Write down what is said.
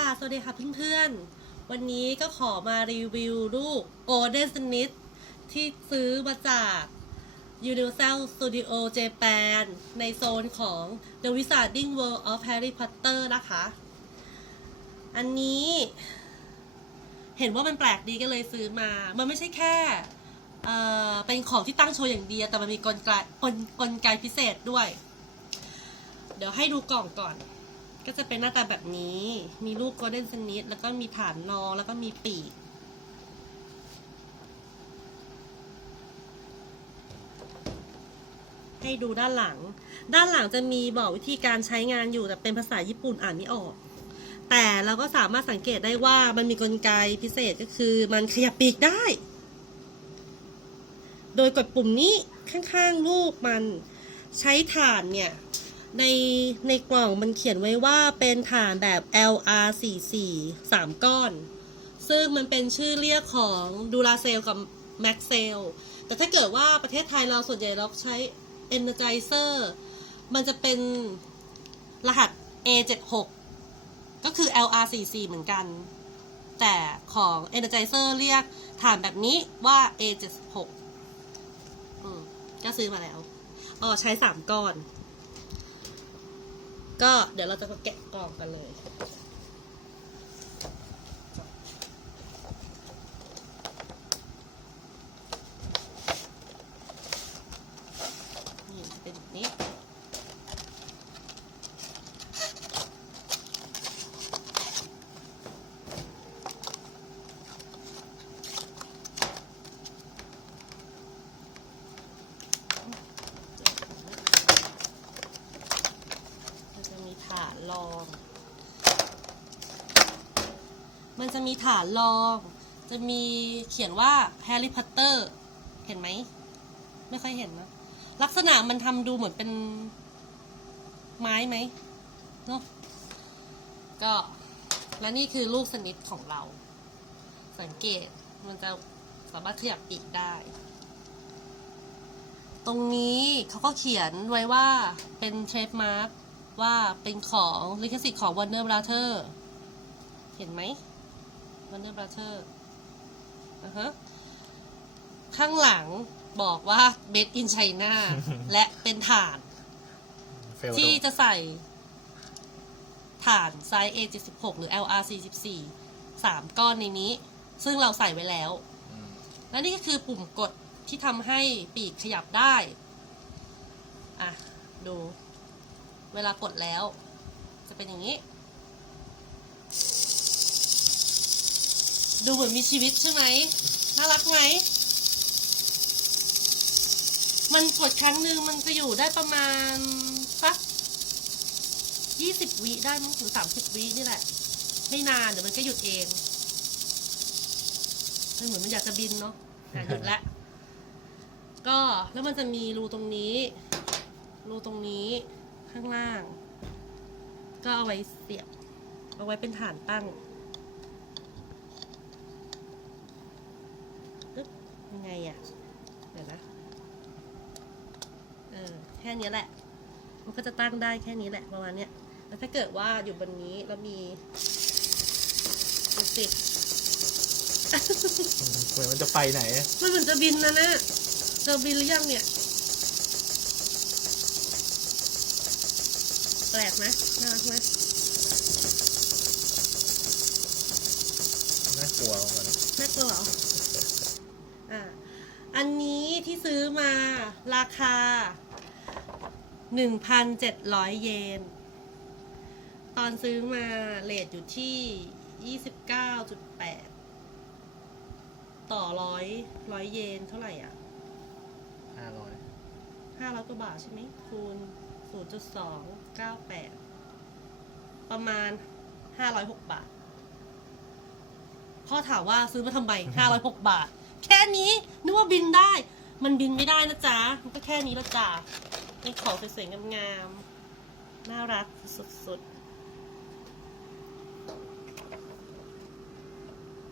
ค่ะสวัสดีค่ะเพื่อนๆวันนี้ก็ขอมารีวิวลูก Golden Snitch ที่ซื้อมาจาก Universal Studio Japan ในโซนของ The Wizarding World of Harry Potter นะคะ อันนี้เห็นว่ามันแปลกดีก็เลยซื้อมา มันไม่ใช่แค่เป็นของที่ตั้งโชว์อย่างเดียวแต่มันมีกลไกพิเศษด้วย เดี๋ยวให้ดูกล่องก่อนก็จะเป็นหน้าตาแบบนี้ มีรูป Golden Snitch แล้วก็มีฐานรองแล้วก็มีปีกให้ดูด้านหลังจะมีบอกวิธีการใช้งานอยู่แต่เป็นภาษาญี่ปุ่นอ่านไม่ออกแต่เราก็สามารถสังเกตได้ว่ามันมีกลไกพิเศษก็คือมันขยับปีกได้โดยกดปุ่มนี้ข้างๆรูปมันใช้ฐานเนี่ยในกล่องมันเขียนไว้ว่าเป็นฐานแบบ LR44 3 ก้อนซึ่งมันเป็นชื่อเรียกของดูราเซลกับแม็กเซลแต่ถ้าเกิดว่าประเทศไทยเราส่วนใหญ่เราใช้ Energizer มันจะเป็นรหัส A76 ก็คือ LR44 เหมือนกันแต่ของ Energizer เรียกฐานแบบนี้ว่า A76 ก็ซื้อมาแล้วใช้3 ก้อนก็เดี๋ยวเราจะมาแกะกล่องกันเลยนี่เป็นแบบนี้มันจะมีฐานรองจะมีเขียนว่าแฮร์รี่พอตเตอร์เห็นไหมไม่ค่อยเห็นนะลักษณะมันทำดูเหมือนเป็นไม้ไหมเนาะก็และนี่คือลูกสนิทของเราสังเกตมันจะสามารถขยับปีกได้ตรงนี้เขาก็เขียนไว้ว่าเป็นเทรดมาร์คว่าเป็นของลิขสิทธิ์ของ Warner Brother เห็นไหม Warner Brother ข้างหลังบอกว่า Made in China และเป็นฐานที่จะใส่ฐานไซส์ A76 หรือ LR44 3 ก้อนในนี้ซึ่งเราใส่ไว้แล้วและนี่ก็คือปุ่มกดที่ทำให้ปีกขยับได้ดูเวลากดแล้วจะเป็นอย่างนี้ดูเหมือนมีชีวิตใช่ไหมน่ารักไหมมันกดครั้งหนึ่งมันจะอยู่ได้ประมาณสัก20 วิได้มั้งถึง30 วินี่แหละไม่นานเดี๋ยวมันก็หยุดเองมันเหมือนมันอยากจะบินเนาะหยุดแล้วก็แล้วมันจะมีรูตรงนี้ข้างล่างก็เอาไว้เสียบเอาไว้เป็นฐานตั้งยังไงเดี๋ยวนะแค่นี้แหละมันก็จะตั้งได้แค่นี้แหละประมาณเนี้ยแล้วถ้าเกิดว่าอยู่บนนี้แล้วมีสิเหมือนมันจะไปไหนมันเหมือนจะบินนะเราบินหรือยังเนี่ยแปลกไหมน่ารักไหมน่ากลัวเหรออันนี้ที่ซื้อมาราคา 1,700 เยนตอนซื้อมาเรทอยู่ที่ 29.8 ต่อ100 เยนเท่าไหร่500 กว่าบาทใช่ไหมคูณ 0.298 ประมาณ506 บาทพ่อถามว่าซื้อมาทำไม506 บาทแค่นี้นึกว่าบินได้มันบินไม่ได้นะจ๊ะมันก็แค่นี้ละจ้ะเป็นของสวยๆงามๆน่ารักสุดๆ